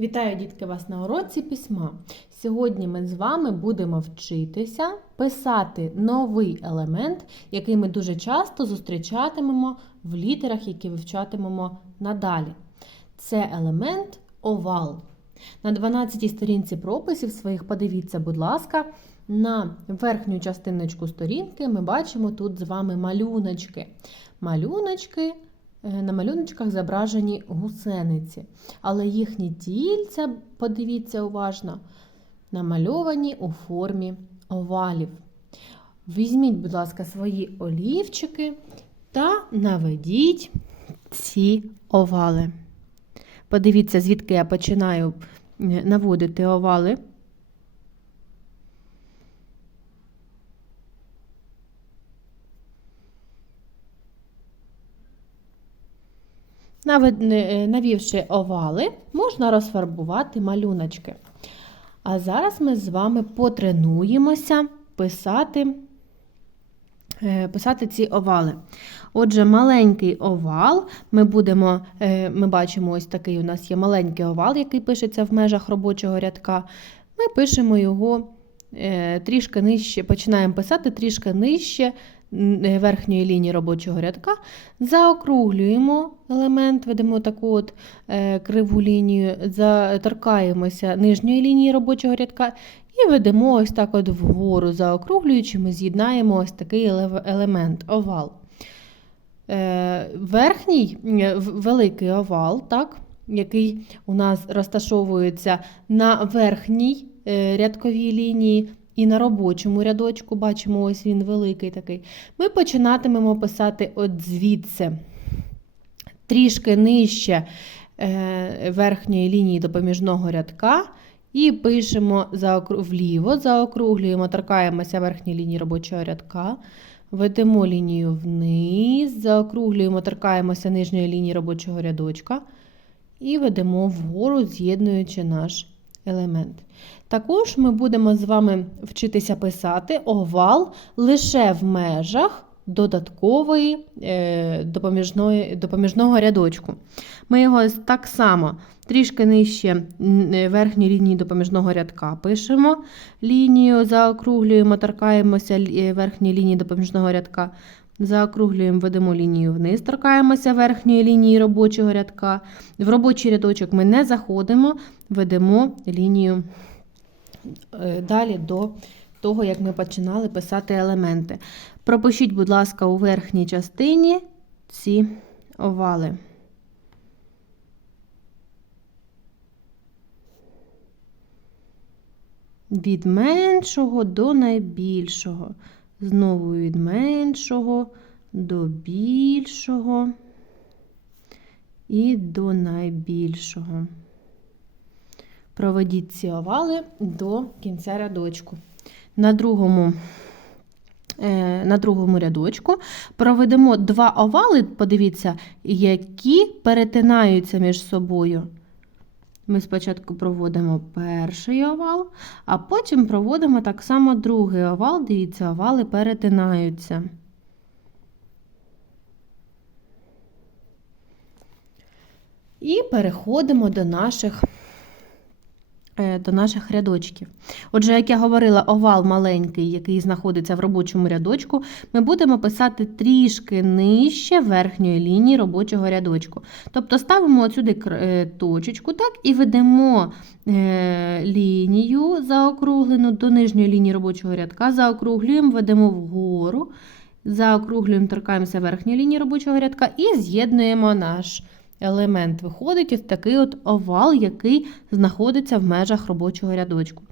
Вітаю, дітки, вас на уроці письма. Сьогодні ми з вами будемо вчитися писати новий елемент, який ми дуже часто зустрічатимемо в літерах, які вивчатимемо надалі. Це елемент овал. На 12-й сторінці прописів своїх подивіться, будь ласка, на верхню частиночку сторінки ми бачимо тут з вами малюночки. Малюночки. Е, На малюночках зображені гусениці, але їхні тільця, подивіться уважно, намальовані у формі овалів. Візьміть, будь ласка, свої олівчики та наведіть ці овали. Подивіться, звідки я починаю е, наводити овали. Навівши овали, можна розфарбувати малюночки. А зараз ми з вами потренуємося писати, е, писати ці овали. Отже, маленький овал. Ми будемо, е, ми бачимо, ось такий у нас є маленький овал, який пишеться в межах робочого рядка. Ми пишемо його е, трішки нижче, починаємо писати трішки нижче е, верхньої лінії робочого рядка. Заокруглюємо елемент, ведемо таку от е, криву лінію, заторкаємося нижньої лінії робочого рядка і ведемо ось так от вгору, заокруглюючи, ми з'єднаємо ось такий елемент, овал. Е, Верхній е, великий овал, так, який у нас розташовується на верхній е, рядковій лінії і на робочому рядочку, бачимо, ось він великий такий. Ми починатимемо писати от звідси, трішки нижче е, верхньої лінії допоміжного рядка. І пишемо вліво, заокруглюємо, торкаємося верхньої лінії робочого рядка, ведемо лінію вниз, заокруглюємо, торкаємося нижньої лінії робочого рядочка і ведемо вгору, з'єднуючи наш елемент. Також ми будемо з вами вчитися писати овал лише в межах додаткової е, допоміжної, допоміжного рядочку. Ми його так само трішки нижче е, лінії допоміжного рядка пишемо лінію, заокруглюємо, торкаємося е, верхньої лінії допоміжного рядка. Заокруглюємо, ведемо лінію вниз, торкаємося верхньої лінії робочого рядка. В робочий рядочок ми не заходимо, ведемо лінію е, далі до того, як ми починали писати елементи. Пропишіть, будь ласка, у верхній частині ці овали. Від меншого до найбільшого. Знову від меншого до більшого і до найбільшого. Проведіть ці овали до кінця рядочку. На другому, е, на другому рядочку проведемо два овали, подивіться, які перетинаються між собою. Ми спочатку проводимо перший овал, а потім проводимо так само другий овал. Дивіться, овали перетинаються. І переходимо до наших, до наших рядочків. Отже, як я говорила, овал маленький, який знаходиться в робочому рядочку, ми будемо писати трішки нижче верхньої лінії робочого рядочку. Тобто ставимо отсюди е, точечку так, і ведемо е, лінію заокруглену до нижньої лінії робочого рядка, заокруглюємо, ведемо вгору, заокруглюємо, торкаємося верхньої лінії робочого рядка і з'єднуємо наш елемент. Виходить ось такий от овал, який знаходиться в межах робочого рядочку.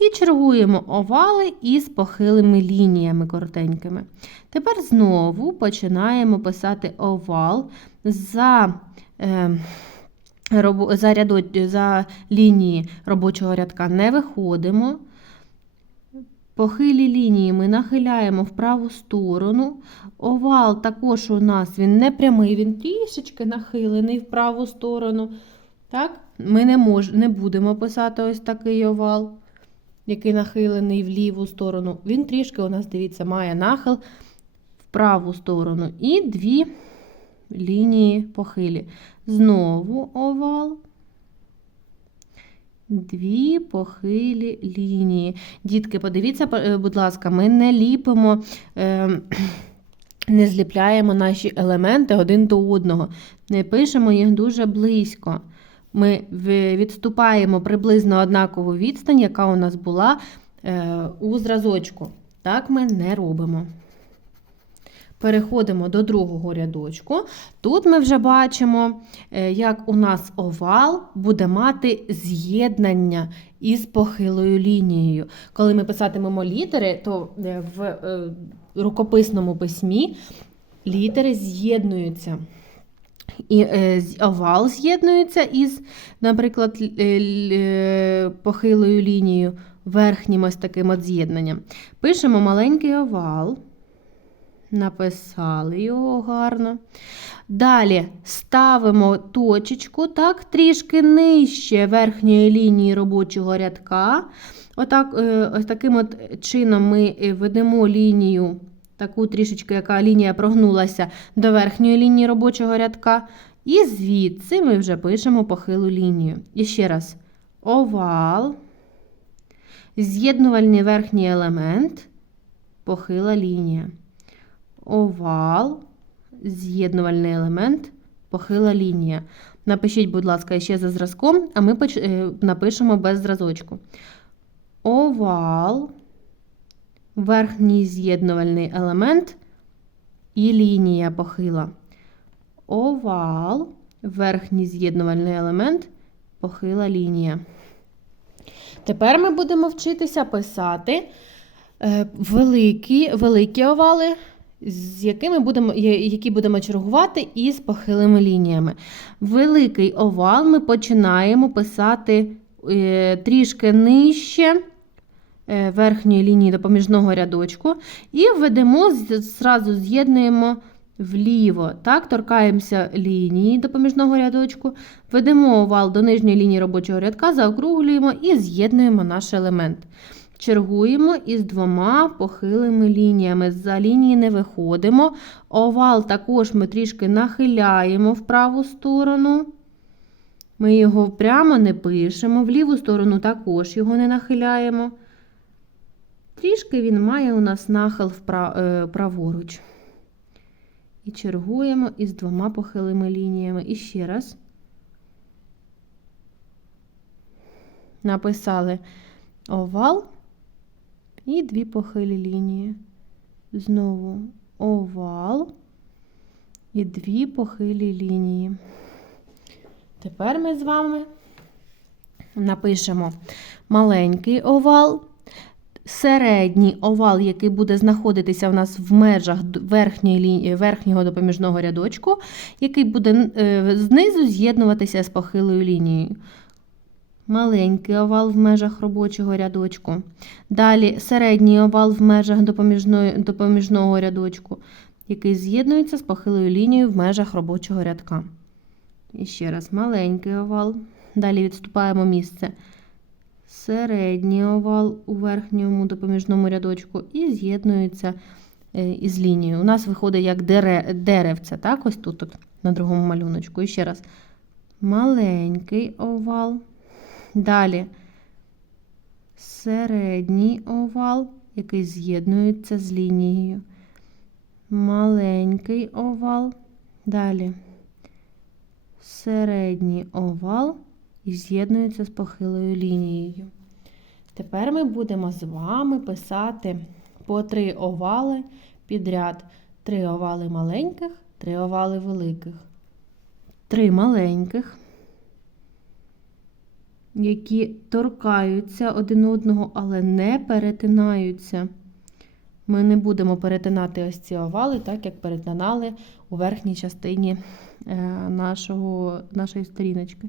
І чергуємо овали із похилими лініями коротенькими. Тепер знову починаємо писати овал за, е, за, рядо- за лінії робочого рядка не виходимо. Похилі лінії ми нахиляємо в праву сторону. Овал також у нас він не прямий, він трішечки нахилений в праву сторону. Так? Ми не, мож, не будемо писати ось такий овал, який нахилений в ліву сторону. Він трішки у нас, дивіться, має нахил в праву сторону. І дві лінії похилі. Знову овал. Дві похилі лінії. Дітки, подивіться, е, будь ласка, ми не ліпимо, е, не зліпляємо наші елементи один до одного. Не пишемо їх дуже близько. Ми відступаємо приблизно однакову відстань, яка у нас була е, у зразочку. Так ми не робимо. Переходимо до другого рядочку. Тут ми вже бачимо, е, як у нас овал буде мати з'єднання із похилою лінією. Коли ми писатимемо літери, то е, в е, рукописному письмі літери з'єднуються. І овал з'єднується із, наприклад, похилою лінією, верхнім ось таким от з'єднанням. Пишемо маленький овал. Написали його гарно. Далі ставимо точечку так, трішки нижче верхньої лінії робочого рядка. Отак, е, ось таким от чином ми е, ведемо лінію, таку трішечки, яка лінія прогнулася до верхньої лінії робочого рядка. І звідси ми вже пишемо похилу лінію. І ще раз: овал, з'єднувальний верхній елемент, похила лінія овал, з'єднувальний елемент, похила лінія. Напишіть, будь ласка, ще за зразком, а ми е, напишемо без зразочку. Овал, верхній з'єднувальний елемент і лінія похила. Овал, верхній з'єднувальний елемент, похила лінія. Тепер ми будемо вчитися писати е, великі, великі овали, з якими будемо, які будемо чергувати із похилими лініями. Великий овал ми починаємо писати е, трішки нижче е, верхньої лінії допоміжного рядочку і введемо, зразу з'єднуємо вліво. Так, торкаємося лінії допоміжного рядочку, ведемо овал до нижньої лінії робочого рядка, заокруглюємо і з'єднуємо наш елемент. Чергуємо із двома похилими лініями. За лінії не виходимо. Овал також ми трішки нахиляємо в праву сторону. Ми його прямо не пишемо, в ліву сторону також його не нахиляємо. Трішки він має у нас нахил е, праворуч. І чергуємо із двома похилими лініями. І ще раз. Написали овал і дві похилі лінії. Знову овал і дві похилі лінії. Тепер ми з вами напишемо маленький овал, середній овал, який буде знаходитися в нас в межах верхньої лінії, верхнього допоміжного рядочку, який буде е, знизу з'єднуватися з похилою лінією. Маленький овал в межах робочого рядочку. Далі середній овал в межах допоміжного рядочку, який з'єднується з похилою лінією в межах робочого рядка. І ще раз маленький овал. Далі відступаємо місце. Середній овал у верхньому допоміжному рядочку і з'єднується е, із лінією. У нас виходить як дере, деревце, так? Ось тут, от, на другому малюночку. І ще раз. Маленький овал. Далі середній овал, який з'єднується з лінією. Маленький овал. Далі середній овал і з'єднується з похилою лінією. Тепер ми будемо з вами писати по три овали підряд. Три овали маленьких, три овали великих. Три маленьких які торкаються один одного, але не перетинаються. Ми не будемо перетинати ось ці овали, так як перетинали у верхній частині е, нашого, нашої сторіночки.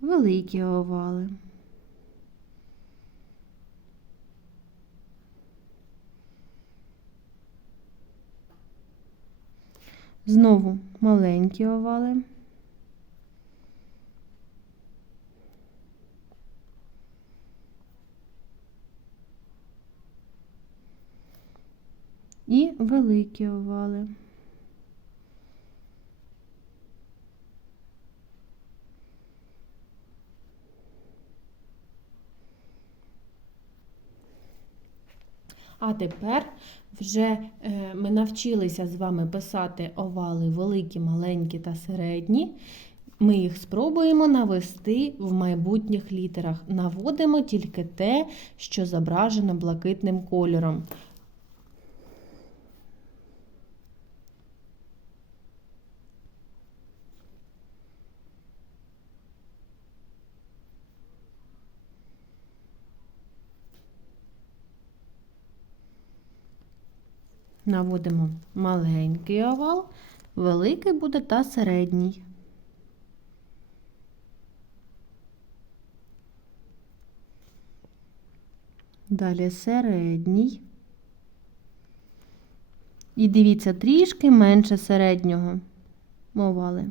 Великі овали. Знову маленькі овали. і великі овали. А тепер вже е, ми навчилися з вами писати овали великі, маленькі та середні. Ми їх спробуємо навести в майбутніх літерах. Наводимо тільки те, що зображено блакитним кольором. Наводимо маленький овал, великий буде та середній. Далі середній. І дивіться, трішки менше середнього овали,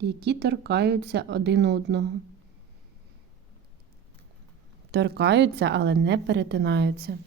які торкаються один одного. Торкаються, але не перетинаються.